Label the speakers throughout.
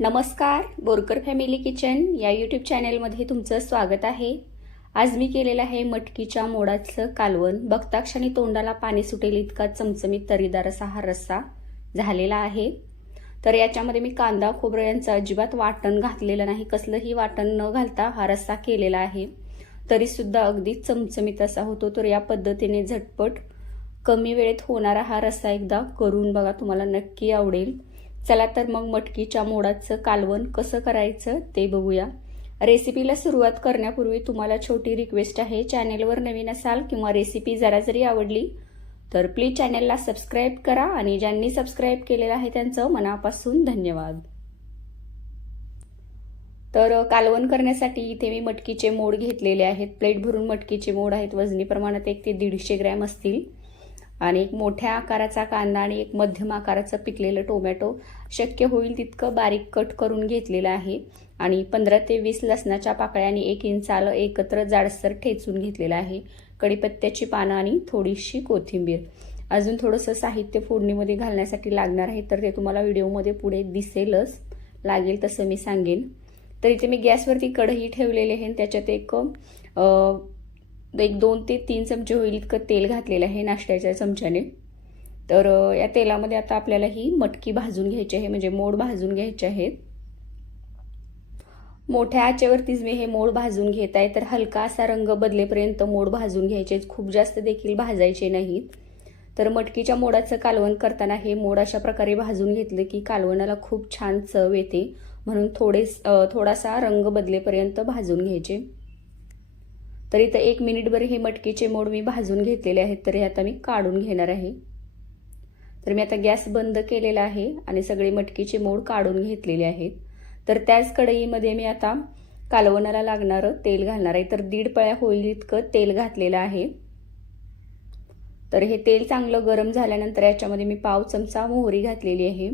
Speaker 1: नमस्कार Borkar family kitchen या YouTube चॅनेलमध्ये तुमचं स्वागत आहे. आज मी केलेलं आहे मटकीच्या मोडाचं कालवण. बघता क्षणी तोंडाला पाणी सुटेल इतका चमचमीत तरीदार असा हा रस्सा झालेला आहे. तर याच्यामध्ये मी कांदा खोबरं यांचं अजिबात वाटण घातलेलं नाही. कसलंही वाटण न घालता हा रस्सा केलेला आहे. तरीसुद्धा अगदी चमचमीत असा होतो. तर या पद्धतीने झटपट कमी वेळेत होणारा हा रस्सा एकदा करून बघा तुम्हाला नक्की आवडेल. चला तर मग मटकीच्या मोडाचं कालवण कसं करायचं ते बघूया. रेसिपीला सुरुवात करण्यापूर्वी तुम्हाला छोटी रिक्वेस्ट आहे. चॅनेलवर नवीन असाल किंवा रेसिपी जरा जरी आवडली तर प्लीज चॅनेलला सबस्क्राईब करा आणि ज्यांनी सबस्क्राईब केलेलं आहे त्यांचं मनापासून धन्यवाद. तर कालवण करण्यासाठी इथे मी मटकीचे मोड घेतलेले आहेत. प्लेट भरून मटकीचे मोड आहेत. वजनी प्रमाणात एक ते दीडशे ग्रॅम असतील. आणि एक मोठ्या आकाराचा कांदा आणि एक मध्यम आकाराचं पिकलेलं टोमॅटो शक्य होईल तितकं बारीक कट करून घेतलेलं आहे. आणि पंधरा ते वीस लसणाच्या पाकळ्या आणि एक इंच आलं एकत्र जाडसर ठेचून घेतलेलं आहे. कढीपत्त्याची पानं आणि थोडीशी कोथिंबीर. अजून थोडंसं साहित्य फोडणीमध्ये घालण्यासाठी लागणार आहे तर ते तुम्हाला व्हिडिओमध्ये पुढे दिसेलच. लागेल तसं मी सांगेन. तर इथे मी गॅसवरती कढई ठेवलेली आहे त्याच्यात एक एक दोन ते तीन चमचे होईल इतकं तेल घातलेलं आहे नाश्त्याच्या चमच्याने. तर या तेलामध्ये आता आपल्याला ही मटकी भाजून घ्यायची आहे म्हणजे मोड भाजून घ्यायचे आहेत. मोठ्या आचेवरतीच मी हे मोड भाजून घेत आहे तर हलका असा रंग बदलेपर्यंत मोड भाजून घ्यायचे खूप जास्त देखील भाजायचे नाहीत. तर मटकीच्या मोडाचं कालवण करताना हे मोड अशा प्रकारे भाजून घेतलं की कालवणाला खूप छान चव येते. म्हणून थोडे थोडासा रंग बदलेपर्यंत भाजून घ्यायचे. तर इथं एक मिनिटभर हे मटकीचे मोड मी भाजून घेतलेले आहेत तर हे आता मी काढून घेणार आहे. तर मी आता गॅस बंद केलेला आहे आणि सगळे मटकीचे मोड काढून घेतलेले आहेत. तर त्याच कढईमध्ये मी आता कालवणाला लागणारं तेल घालणार आहे. तर दीड पळ्या होईल इतकं तेल घातलेलं आहे. तर हे तेल चांगलं गरम झाल्यानंतर याच्यामध्ये मी पाव चमचा मोहरी घातलेली आहे.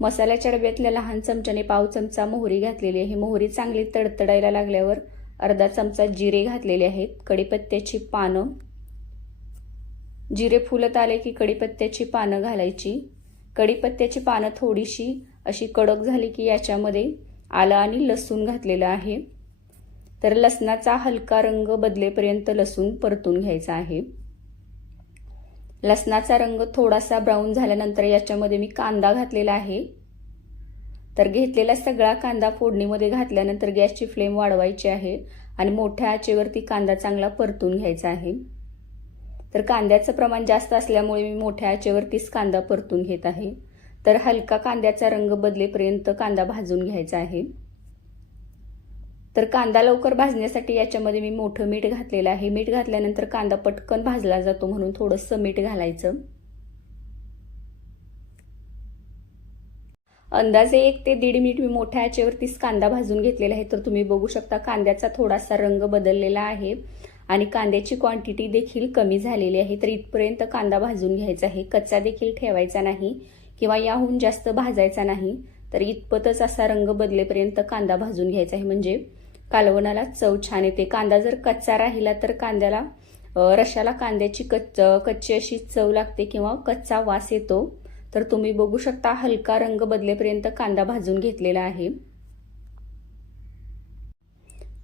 Speaker 1: मसाल्याच्या डब्यातल्या लहान चमच्याने पाव चमचा मोहरी घातलेली आहे. मोहरी चांगली तडतडायला लागल्यावर अर्धा चमचा जिरे घातलेले आहेत. कडीपत्त्याची पानं. जिरे फुलत आले की कडीपत्त्याची पानं घालायची. कडीपत्त्याची पानं थोडीशी अशी कडक झाली की याच्यामध्ये आलं आणि लसूण घातलेलं आहे. तर लसणाचा हलका रंग बदलेपर्यंत लसूण परतून घ्यायचा आहे. लसणाचा रंग थोडासा ब्राऊन झाल्यानंतर याच्यामध्ये मी कांदा घातलेला आहे. तर घेतलेला सगळा कांदा फोडणीमध्ये घातल्यानंतर गॅसची फ्लेम वाढवायची आहे आणि मोठ्या आचेवरती कांदा चांगला परतून घ्यायचा आहे. तर कांद्याचं प्रमाण जास्त असल्यामुळे मी मोठ्या आचेवरतीच कांदा परतून घेत आहे. तर हलका कांद्याचा रंग बदलेपर्यंत कांदा भाजून घ्यायचा आहे. तर कांदा लवकर भाजण्यासाठी याच्यामध्ये मी मोठं मीठ घातलेलं आहे. मीठ घातल्यानंतर कांदा पटकन भाजला जातो म्हणून थोडंसं मीठ घालायचं. अंदाजे एक ते दीड मिनिट मी मोठ्या याचेवरतीच कांदा भाजून घेतलेला आहे. तर तुम्ही बघू शकता कांद्याचा थोडासा रंग बदललेला आहे आणि कांद्याची क्वांटिटी देखील कमी झालेली आहे. तर इथपर्यंत कांदा भाजून घ्यायचा आहे. कच्चा देखील ठेवायचा नाही किंवा याहून जास्त भाजायचा नाही. तर इतपतच असा रंग बदलेपर्यंत कांदा भाजून घ्यायचा आहे. म्हणजे कालवणाला चव छान येते. कांदा जर कच्चा राहिला तर कांद्याला रशाला कांद्याची कच्च कच्ची अशी चव लागते किंवा कच्चा वास येतो. तर तुम्ही बघू शकता हलका रंग बदलेपर्यंत कांदा भाजून घेतलेला आहे.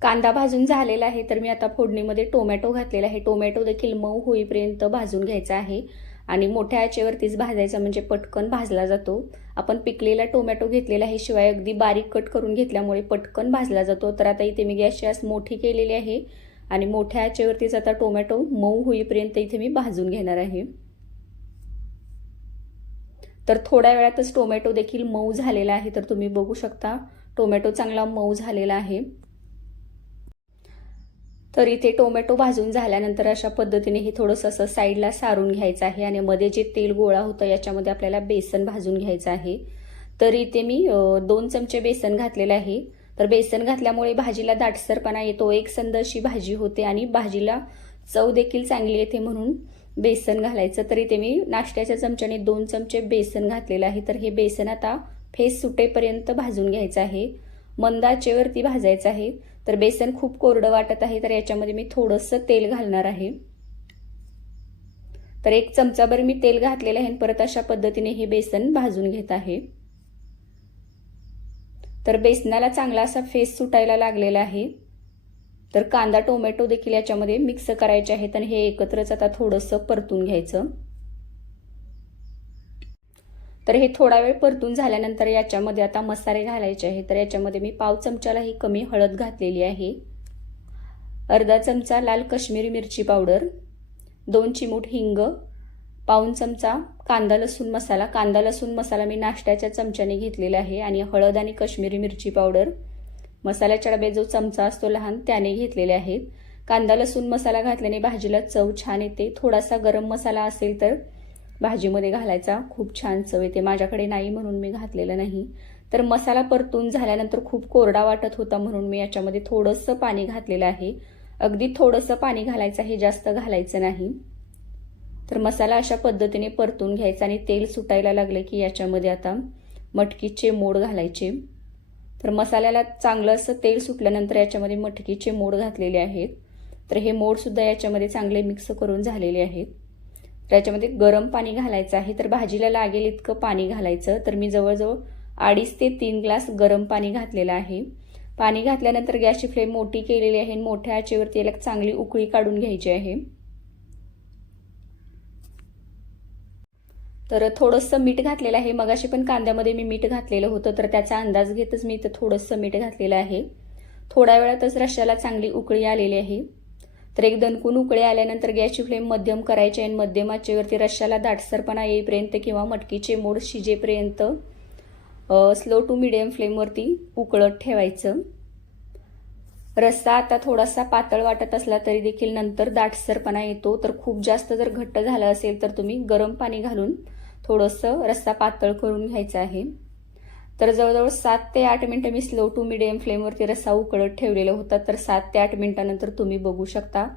Speaker 1: कांदा भाजून झालेला आहे तर मी आता फोडणीमध्ये टोमॅटो घातलेला आहे. टोमॅटो देखील मऊ होईपर्यंत भाजून घ्यायचा आहे. आणि मोठ्या आचेवरतीच भाजायचा म्हणजे पटकन भाजला जातो. आपण पिकलेला टोमॅटो घेतलेला आहे शिवाय अगदी बारीक कट करून घेतल्यामुळे पटकन भाजला जातो. तर आता इथे मी गॅसची आस मोठी केलेली आहे. आणि मोठ्या आचेवरतीच आता टोमॅटो मऊ होईपर्यंत इथे मी भाजून घेणार आहे. तर थोड्या वेळातच टोमॅटो देखील मऊ झालेला आहे तर तुम्ही बघू शकता. टोमॅटो चांगला मऊ झालेला आहे. तर इथे टोमॅटो भाजून झाल्यानंतर अशा पद्धतीने हे थोडंसं असं साईडला सारून घ्यायचं आहे आणि मध्ये जे तेल गोळा होतं याच्यामध्ये आपल्याला बेसन भाजून घ्यायचं आहे. तर इथे मी दोन चमचे बेसन घातलेलं आहे. तर बेसन घातल्यामुळे भाजीला दाटसरपणा येतो. एक संद अशी भाजी होते आणि भाजीला चव देखील चांगली येते म्हणून. बेसन घालायचं. तर इथे मी नाश्त्याच्या चमच्याने दोन चमचे बेसन घातलेलं आहे. तर हे बेसन आता फेस सुटेपर्यंत भाजून घ्यायचं आहे. मंदाचेवरती भाजायचं आहे. तर बेसन खूप कोरडं वाटत आहे तर याच्यामध्ये मी थोडंसं तेल घालणार आहे. तर एक चमचाभर मी तेल घातलेलं आहे परत अशा पद्धतीने हे बेसन भाजून घेत आहे. तर बेसनाला चांगला असा फेस सुटायला लागलेला आहे. तर कांदा टोमॅटो देखील याच्यामध्ये मिक्स करायचे आहेत आणि हे एकत्रच आता थोडंसं परतून घ्यायचं. तर हे थोडा वेळ परतून झाल्यानंतर याच्यामध्ये आता मसाले घालायचे आहे तर याच्यामध्ये मी पाव चमचालाही कमी हळद घातलेली आहे. अर्धा चमचा लाल काश्मीरी मिरची पावडर दोन चिमूट हिंग पाऊन चमचा कांदा लसूण मसाला. कांदा लसूण मसाला मी नाश्त्याच्या चमच्याने घेतलेला आहे आणि हळद आणि काश्मीरी मिरची पावडर मसाल्याच्या डब्यात जो चमचा असतो लहान त्याने घेतलेले आहेत. कांदा लसूण मसाला घातल्याने भाजीला चव छान येते. थोडासा गरम मसाला असेल तर भाजीमध्ये घालायचा. खूप छान चव येते. माझ्याकडे नाही म्हणून मी घातलेलं नाही. तर मसाला परतून झाल्यानंतर खूप कोरडा वाटत होता म्हणून मी याच्यामध्ये थोडंसं पाणी घातलेलं आहे. अगदी थोडंसं पाणी घालायचं हे जास्त घालायचं नाही. तर मसाला अशा पद्धतीने परतून घ्यायचा आणि तेल सुटायला लागले की याच्यामध्ये आता मटकीचे मोड घालायचे. तर मसाल्याला चांगलं असं तेल सुटल्यानंतर याच्यामध्ये मटकीचे मोड घातलेले आहेत. तर हे मोडसुद्धा याच्यामध्ये चांगले मिक्स करून झालेले आहेत. तर याच्यामध्ये गरम पाणी घालायचं आहे. तर भाजीला लागेल इतकं पाणी घालायचं. तर मी जवळजवळ अडीच ते तीन ग्लास गरम पाणी घातलेलं आहे. पाणी घातल्यानंतर गॅसची फ्लेम मोठी केलेली आहे मोठ्या आचेवरती याला चांगली उकळी काढून घ्यायची आहे. तर थोडंसं मीठ घातलेलं आहे. मगाशी पण कांद्यामध्ये मी मीठ घातलेलं होतं तर त्याचा अंदाज घेतच मी इथं थोडंसं मीठ घातलेलं आहे. थोड्या वेळातच रश्श्याला चांगली उकळी आलेली आहे. तर एक दणकून उकळी आल्यानंतर गॅसची फ्लेम मध्यम करायची आणि मध्यम आचेवरती दाटसरपणा येईपर्यंत किंवा मटकीचे मोड शिजेपर्यंत स्लो टू मिडियम फ्लेमवरती उकळत ठेवायचं. रस्सा आता थोडासा पातळ वाटत असला तरी देखील नंतर दाटसरपणा येतो. तर खूप जास्त जर घट्ट झालं असेल तर तुम्ही गरम पाणी घालून थोडंसं रस्सा पातळ करून घ्यायचा आहे. तर जवळजवळ सात ते आठ मिनटं मी स्लो टू मिडियम फ्लेमवरती रस्सा उकळत ठेवलेला होता. तर सात ते आठ मिनटानंतर तुम्ही बघू शकता.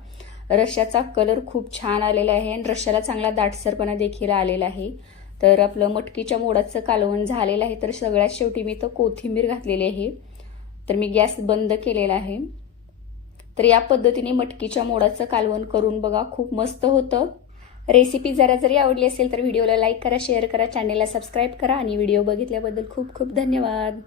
Speaker 1: रश्श्याचा कलर खूप छान आलेला आहे आणि रश्याला चांगला दाटसरपणा देखील आलेला आहे. तर आपलं मटकीच्या मोडाचं कालवण झालेलं आहे. तर सगळ्यात शेवटी मी तर कोथिंबीर घातलेली आहे. तर मी गॅस बंद केलेला आहे. तर या पद्धतीने मटकीच्या मोडाचं कालवण करून बघा. खूप मस्त होतं. रेसिपी जरा जरी आवडली असेल तर व्हिडिओला लाईक करा शेअर करा चॅनेलला सबस्क्राईब करा आणि व्हिडिओ बघितल्याबद्दल खूप खूप धन्यवाद.